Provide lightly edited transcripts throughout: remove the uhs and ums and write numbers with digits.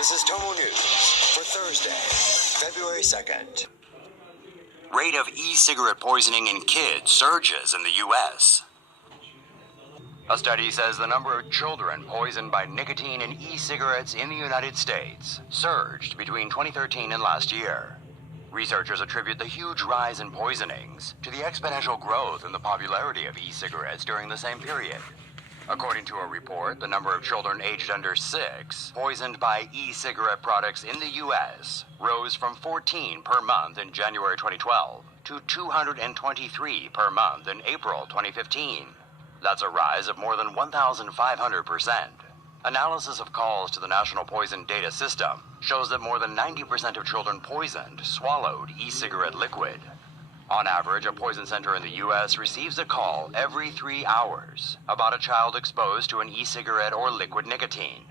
This is Tomonews for Thursday, February 2nd. Rate of e-cigarette poisoning in kids surges in the U.S. A study says the number of children poisoned by nicotine in e-cigarettes in the United States surged between 2013 and last year. Researchers attribute the huge rise in poisonings to the exponential growth in the popularity of e-cigarettes during the same period. According to a report, the number of children aged under 6 poisoned by e-cigarette products in the U.S. rose from 14 per month in January 2012 to 223 per month in April 2015. That's a rise of more than 1,500%. Analysis of calls to the National Poison Data System shows that more than 90% of children poisoned swallowed e-cigarette liquid. On average, a poison center in the U.S. receives a call every 3 hours about a child exposed to an e-cigarette or liquid nicotine.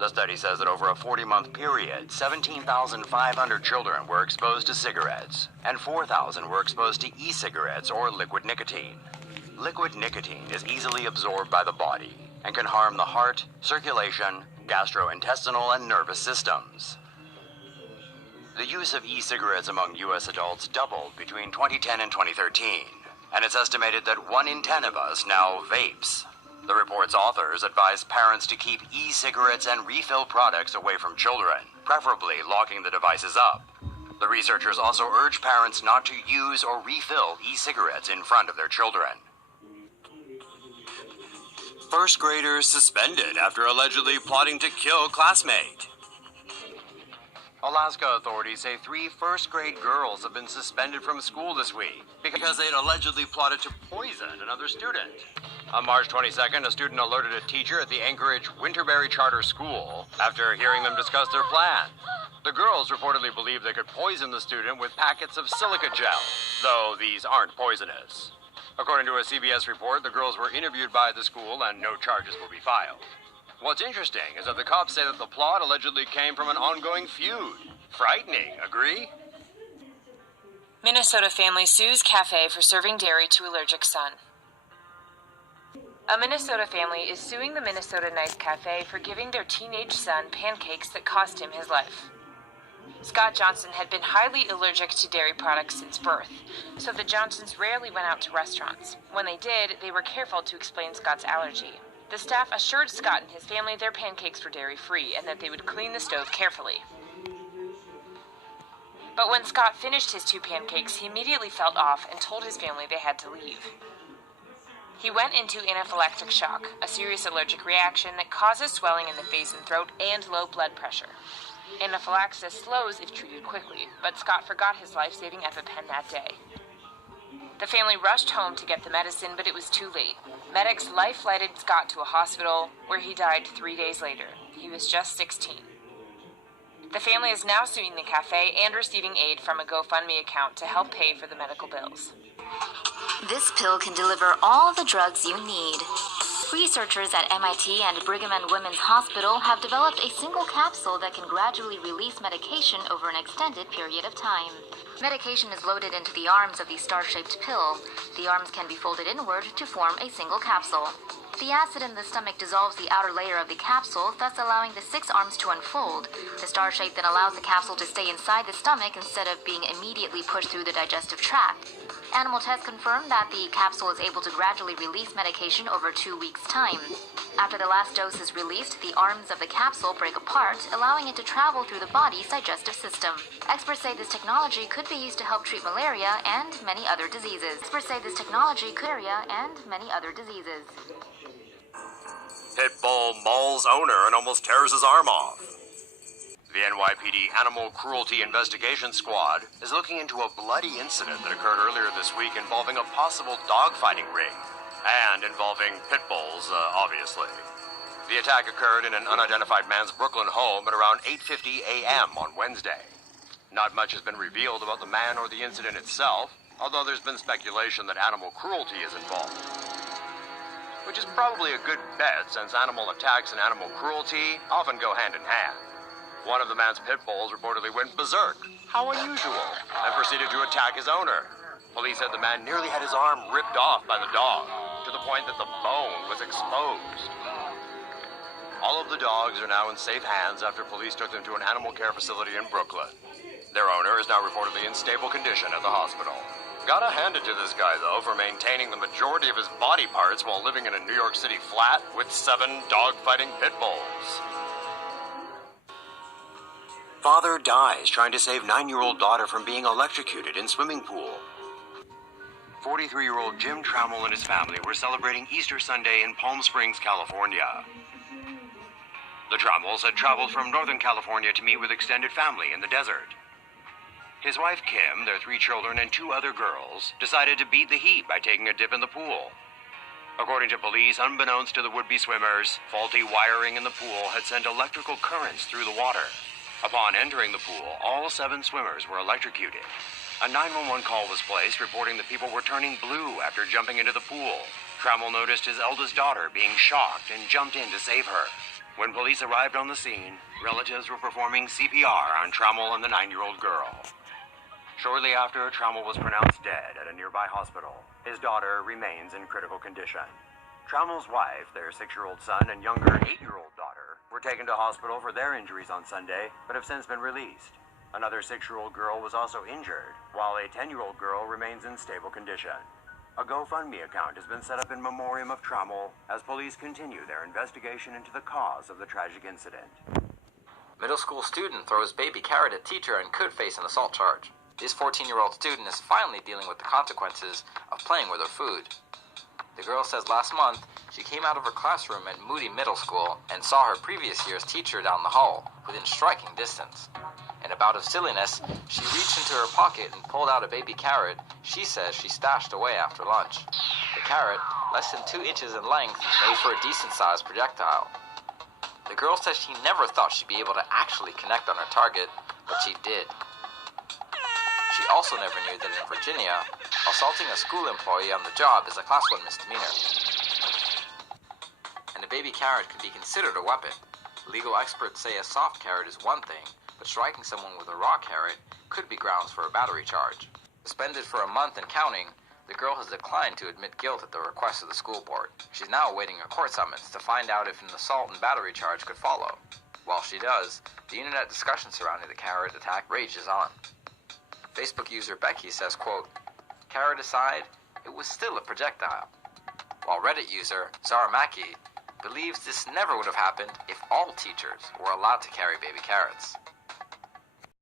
The study says that over a 40-month period, 17,500 children were exposed to cigarettes, and 4,000 were exposed to e-cigarettes or liquid nicotine. Liquid nicotine is easily absorbed by the body and can harm the heart, circulation, gastrointestinal, and nervous systems. The use of e-cigarettes among U.S. adults doubled between 2010 and 2013, and it's estimated that 1 in 10 of us now vapes. The report's authors advise parents to keep e-cigarettes and refill products away from children, preferably locking the devices up. The researchers also urge parents not to use or refill e-cigarettes in front of their children. First graders suspended after allegedly plotting to kill classmate. Alaska authorities say 3 first-grade girls have been suspended from school this week because they'd allegedly plotted to poison another student. On March 22nd, a student alerted a teacher at the Anchorage Winterberry Charter School after hearing them discuss their plan. The girls reportedly believed they could poison the student with packets of silica gel, though these aren't poisonous. According to a CBS report, the girls were interviewed by the school and no charges will be filed. What's interesting is that the cops say that the plot allegedly came from an ongoing feud. Frightening, agree? Minnesota family sues cafe for serving dairy to allergic son. A Minnesota family is suing the Minnesota Nice Cafe for giving their teenage son pancakes that cost him his life. Scott Johnson had been highly allergic to dairy products since birth, so the Johnsons rarely went out to restaurants. When they did, they were careful to explain Scott's allergy. The staff assured Scott and his family their pancakes were dairy-free and that they would clean the stove carefully. But when Scott finished his 2 pancakes, he immediately felt off and told his family they had to leave. He went into anaphylactic shock, a serious allergic reaction that causes swelling in the face and throat and low blood pressure. Anaphylaxis slows if treated quickly, but Scott forgot his life-saving EpiPen that day. The family rushed home to get the medicine, but it was too late. Medics life-flighted Scott to a hospital, where he died 3 days later. He was just 16. The family is now suing the cafe and receiving aid from a GoFundMe account to help pay for the medical bills. This pill can deliver all the drugs you need. Researchers at MIT and Brigham and Women's Hospital have developed a single capsule that can gradually release medication over an extended period of time. Medication is loaded into the arms of the star-shaped pill. The arms can be folded inward to form a single capsule. The acid in the stomach dissolves the outer layer of the capsule, thus allowing the 6 arms to unfold. The star shape then allows the capsule to stay inside the stomach instead of being immediately pushed through the digestive tract. Animal tests confirm that the capsule is able to gradually release medication over 2 weeks' time. After the last dose is released, the arms of the capsule break apart, allowing it to travel through the body's digestive system. Experts say this technology could be used to help treat malaria and many other diseases. Pitbull mauls owner and almost tears his arm off. The NYPD Animal Cruelty Investigation Squad is looking into a bloody incident that occurred earlier this week involving a possible dogfighting ring, and involving pit bulls, obviously. The attack occurred in an unidentified man's Brooklyn home at around 8:50 a.m. on Wednesday. Not much has been revealed about the man or the incident itself, although there's been speculation that animal cruelty is involved. Which is probably a good bet, since animal attacks and animal cruelty often go hand in hand. One of the man's pit bulls reportedly went berserk, how unusual, and proceeded to attack his owner. Police said the man nearly had his arm ripped off by the dog, to the point that the bone was exposed. All of the dogs are now in safe hands after police took them to an animal care facility in Brooklyn. Their owner is now reportedly in stable condition at the hospital. Gotta hand it to this guy, though, for maintaining the majority of his body parts while living in a New York City flat with 7 dog-fighting pit bulls. Father dies trying to save 9-year-old daughter from being electrocuted in swimming pool. 43-year-old Jim Trammell and his family were celebrating Easter Sunday in Palm Springs, California. The Trammells had traveled from Northern California to meet with extended family in the desert. His wife Kim, their 3 children, and 2 other girls decided to beat the heat by taking a dip in the pool. According to police, unbeknownst to the would-be swimmers, faulty wiring in the pool had sent electrical currents through the water. Upon entering the pool, all 7 swimmers were electrocuted. A 911 call was placed reporting that people were turning blue after jumping into the pool. Trammell noticed his eldest daughter being shocked and jumped in to save her. When police arrived on the scene, relatives were performing CPR on Trammell and the 9-year-old girl. Shortly after, Trammell was pronounced dead at a nearby hospital. His daughter remains in critical condition. Trammell's wife, their 6-year-old son, and younger 8-year-old daughter were taken to hospital for their injuries on Sunday, but have since been released. Another 6-year-old girl was also injured, while a 10-year-old girl remains in stable condition. A GoFundMe account has been set up in memoriam of Trammell as police continue their investigation into the cause of the tragic incident. Middle school student throws baby carrot at teacher and could face an assault charge. This 14-year-old student is finally dealing with the consequences of playing with her food. The girl says last month she came out of her classroom at Moody Middle School and saw her previous year's teacher down the hall, within striking distance. In a bout of silliness, she reached into her pocket and pulled out a baby carrot she says she stashed away after lunch. The carrot, less than 2 inches in length, made for a decent-sized projectile. The girl says she never thought she'd be able to actually connect on her target, but she did. She also never knew that in Virginia, assaulting a school employee on the job is a Class 1 misdemeanor. And a baby carrot could be considered a weapon. Legal experts say a soft carrot is one thing, but striking someone with a raw carrot could be grounds for a battery charge. Suspended for a month and counting, the girl has declined to admit guilt at the request of the school board. She's now awaiting a court summons to find out if an assault and battery charge could follow. While she does, the internet discussion surrounding the carrot attack rages on. Facebook user Becky says, quote, "Carrot aside, it was still a projectile." While Reddit user Zara Mackey believes this never would have happened if all teachers were allowed to carry baby carrots.